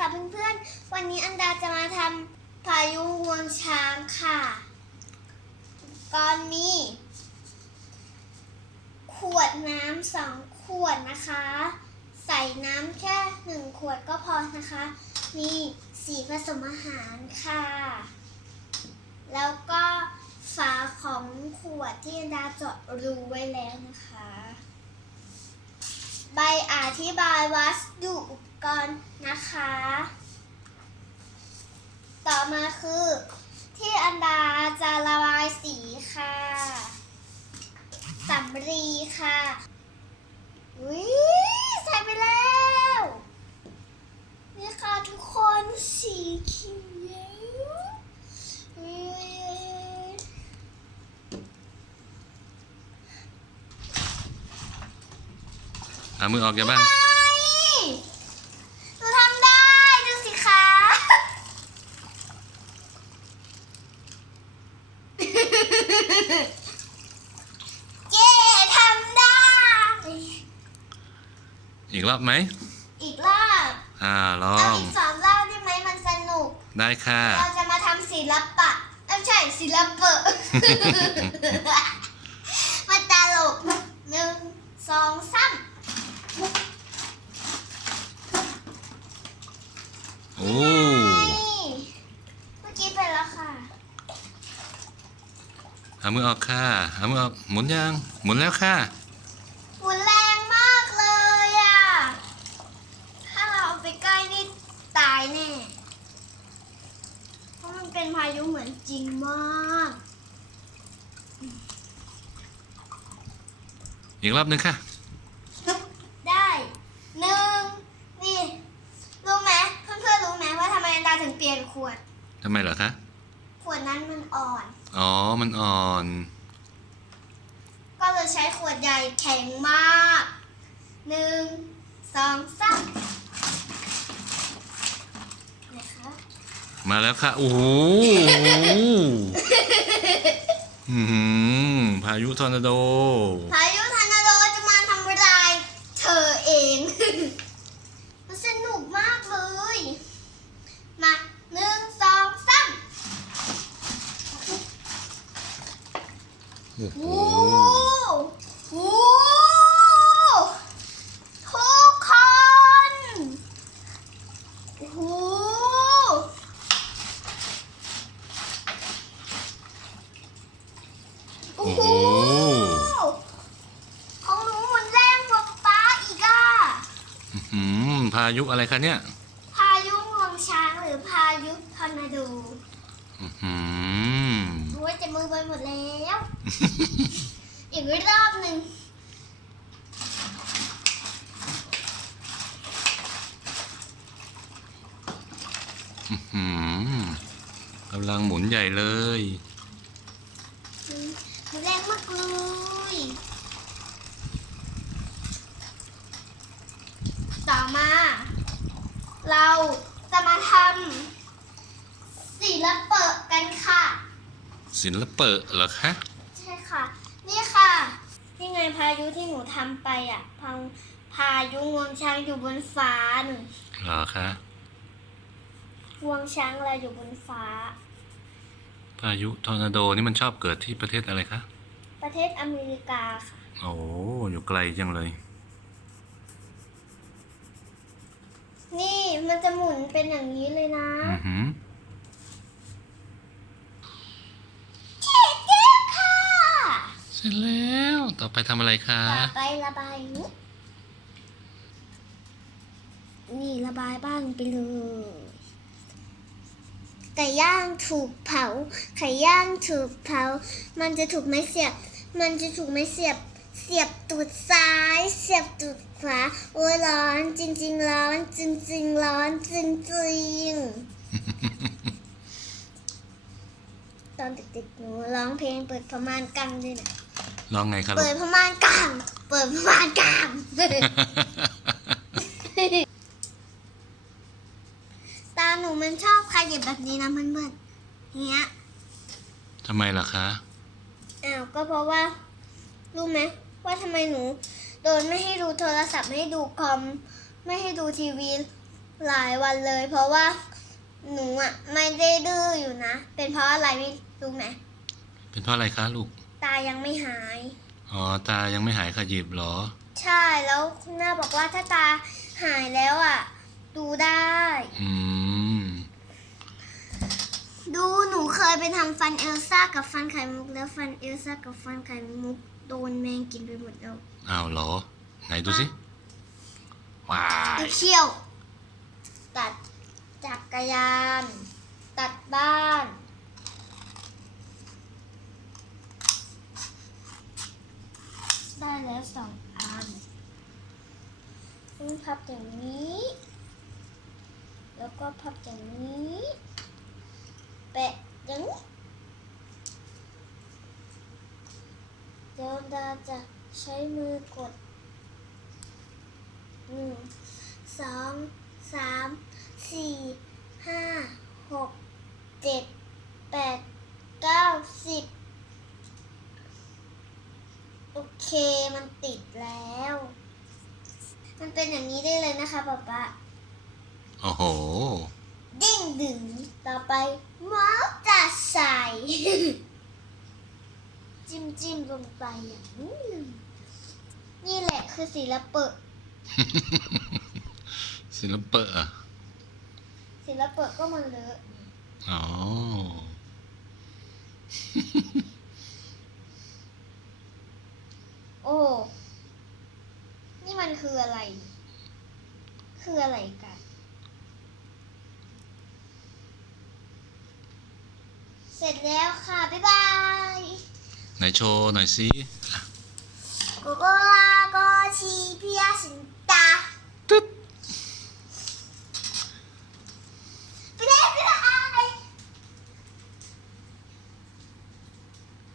ค่ะเพื่อนๆวันนี้อันดาจะมาทำพายุงวงช้างค่ะก่อนมีขวดน้ำ2 ขวดนะคะใส่น้ำแค่1 ขวดก็พอนะคะมีสีผสมอาหารค่ะแล้วก็ฝาของขวดที่อันดาเจาะรูไว้แล้วนะคะใบอธิบายวัสดุอุปกรณ์นะคะต่อมาคือที่อันดาจะระบายสีค่ะสำลีค่ะใส่ไปแล้วนี่ค่ะทุกคนสีเขียวเอามือออกอย่าบ้างหนูทำได้ดูสิคะเย้ทำได้อีกรอบไหมอีกรอบลอ เอา ง อีก2 รอบได้ไหมมันสนุกได้ค่ะเราจะมาทำศิลปะไม่ใช่ศิลปะ มาตลก1 2 3โอ้ เมื่อกี้ไปแล้วค่ะ เอามือออกค่ะเอามือออกหมุนยังหมุนแล้วค่ะหมุนแรงมากเลยอ่ะถ้าเราเอาไปใกล้นี่ตายแน่เพราะมันเป็นพายุเหมือนจริงมาก อีกรอบหนึ่งค่ะได้นี่รู้ไหมเพื่อนๆรู้ไหมว่าทำไมอันดาถึงเปลี่ยนขวดทำไมเหรอคะขวดนั้นมันอ่อนอ๋อมันอ่อน ก็เลยใช้ขวดใหญ่แข็งมาก1 2 3นะคะมาแล้วค่ะโอ้โหพายุทอร์นาโดพายุทอร์นาโดจะมาทำลายเธอเอง มันสนุกมากเลยมา1 2 3โอ้โหทุกคนโอ้โหของหนูหมุนแรงกว่าป๊าอีกอ่ะพายุอะไรคะเนี่ยพายุงวงช้างหรือพายุทอร์นาโดรู้ว่าจะมือไปหมดแล้ว อีกรอบหนึ่งกำลังหมุนใหญ่เลยแรงมากเลยต่อมาเราจะมาทำศิลปะกันค่ะศิลปะเหรอคะใช่ค่ะนี่ค่ะนี่ไงพายุที่หนูทำไปอ่ะพายุงวงช้างอยู่บนฟ้าหนึ่งเหรอคะงวงช้างอะไรอยู่บนฟ้าพายุทอร์นาโดนี่มันชอบเกิดที่ประเทศอะไรคะประเทศอเมริกาค่ะโอ้อยู่ไกลจังเลยนี่มันจะหมุนเป็นอย่างนี้เลยนะเจ๊ค่ะเสร็จแล้วต่อไปทำอะไรคะต่อไประบายนี่ระบายบ้างไปเลยไก่ย่างถูกเผาไข่ย่างถูกเผามันจะถูกไม้เสียบเสียบตูดซ้ายเสียบตูดขวาโอ้ยร้อนจริงร้อนจริงร้อนจริงตอนเด็กๆหนูร้องเพลงเปิดพม่านกังด้วยนะร้องไงครับเปิดพม่านกังเปิดพม่านกังตาหนูมันชอบขยับแบบนี้นะเพื่อนๆเนี้ยทำไมล่ะคะก็เพราะว่ารู้ไหมว่าทำไมหนูโดนไม่ให้ดูโทรศัพท์ไม่ให้ดูคอมไม่ให้ดูทีวี หลายวันเลย เพราะว่าหนูอ่ะไม่ได้ดื้ออยู่นะ เป็นเพราะอะไรไม่รู้ไหม เป็นเพราะอะไรคะลูก ตายังไม่หาย อ๋อ ตายังไม่หายขยิบเหรอ ใช่แล้วคุณแม่บอกว่าถ้าตาหายแล้วอ่ะ ดูได้ อืม ดูหนูเคยไปทำฟันเอลซ่ากับฟันไข่มุกแล้วฟันเอลซ่ากับฟันไข่มุกโดนแมงกินไปหมดแล้ว อ้าวเหรอ ไหนดูสิ ว้า ดู ย เขี้ยว ตัดจักรยาน ตัดบ้าน ได้แล้ว2 อันพับอย่างนี้ แล้วก็พับอย่างนี้ แปะอย่างนี้เดี๋ยวดาจะใช้มือกด1 2 3 4 5 6 7 8 9 10โอเคมันติดแล้ว มันเป็นอย่างนี้ได้เลยนะคะป๊าป๊า โอ้โห ดิ้งดึงต่อไปเมาส์จะใส่ จิ้มลงไปอย่างนี้นี่แหละคือศิลปะ ศิลปะอ่ะ ศิลปะก็มันเลอะ อ๋อ โอ้ นี่มันคืออะไร คืออะไรกัน เสร็จแล้วค่ะ บ๊ายบาย ไหนโชว์หน่อยสิ โกโกลาโกชีพิยาสิน